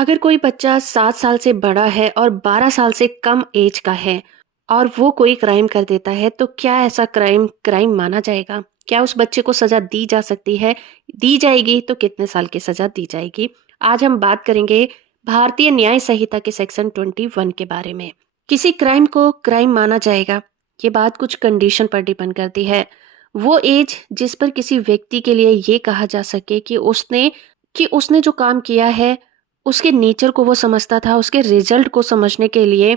अगर कोई बच्चा 7 साल से बड़ा है और 12 साल से कम एज का है और वो कोई क्राइम कर देता है, तो क्या ऐसा क्राइम क्राइम माना जाएगा? क्या उस बच्चे को सज़ा दी जा सकती है? दी जाएगी तो कितने साल की सज़ा दी जाएगी? आज हम बात करेंगे भारतीय न्याय संहिता के सेक्शन 21 के बारे में। किसी क्राइम को क्राइम माना जाएगा, ये बात कुछ कंडीशन पर डिपेंड करती है। वो एज जिस पर किसी व्यक्ति के लिए ये कहा जा सके कि उसने जो काम किया है उसके नेचर को वो समझता था, उसके रिजल्ट को समझने के लिए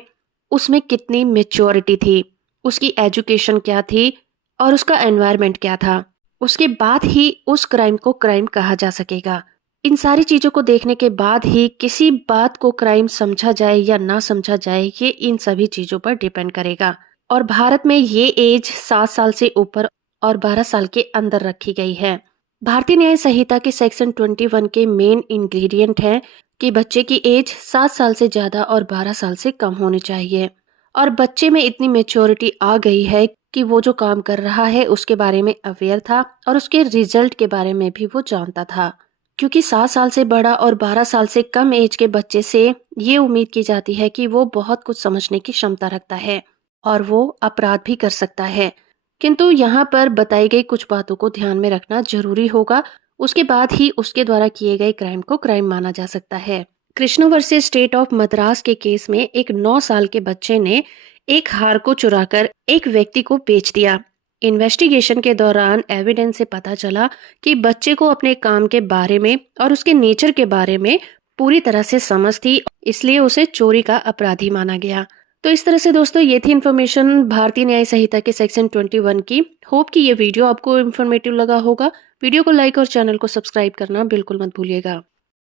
उसमें कितनी मैच्योरिटी थी, उसकी एजुकेशन क्या थी और उसका एनवायरनमेंट क्या था। उसके बाद ही उस क्राइम को क्राइम कहा जा सकेगा। इन सारी चीज़ों को देखने के बाद ही किसी बात को क्राइम समझा जाए या ना समझा जाए, ये इन सभी चीज़ों पर डिपेंड करेगा। और भारत में ये एज 7 साल से ऊपर और 12 साल के अंदर रखी गई है। भारतीय न्याय संहिता के सेक्शन 21 के मेन इंग्रेडिएंट है कि बच्चे की एज 7 साल से ज़्यादा और 12 साल से कम होनी चाहिए और बच्चे में इतनी मैच्योरिटी आ गई है कि वो जो काम कर रहा है उसके बारे में अवेयर था और उसके रिजल्ट के बारे में भी वो जानता था। क्योंकि 7 साल से बड़ा और 12 साल से कम एज के बच्चे से ये उम्मीद की जाती है कि वो बहुत कुछ समझने की क्षमता रखता है और वो अपराध भी कर सकता है। किंतु यहाँ पर बताई गई कुछ बातों को ध्यान में रखना जरूरी होगा, उसके बाद ही उसके द्वारा किए गए क्राइम को क्राइम माना जा सकता है। Krishna versus state of Madras के केस में एक 9 साल के बच्चे ने एक हार को चुराकर एक व्यक्ति को बेच दिया। इन्वेस्टिगेशन के दौरान एविडेंस से पता चला कि बच्चे को अपने काम के बारे में और उसके नेचर के बारे में पूरी तरह से समझ थी, इसलिए उसे चोरी का अपराधी माना गया। तो इस तरह से दोस्तों ये थी इन्फॉर्मेशन भारतीय न्याय संहिता के सेक्शन 21 की। होप कि ये वीडियो आपको इन्फॉर्मेटिव लगा होगा। वीडियो को लाइक और चैनल को सब्सक्राइब करना बिल्कुल मत भूलिएगा।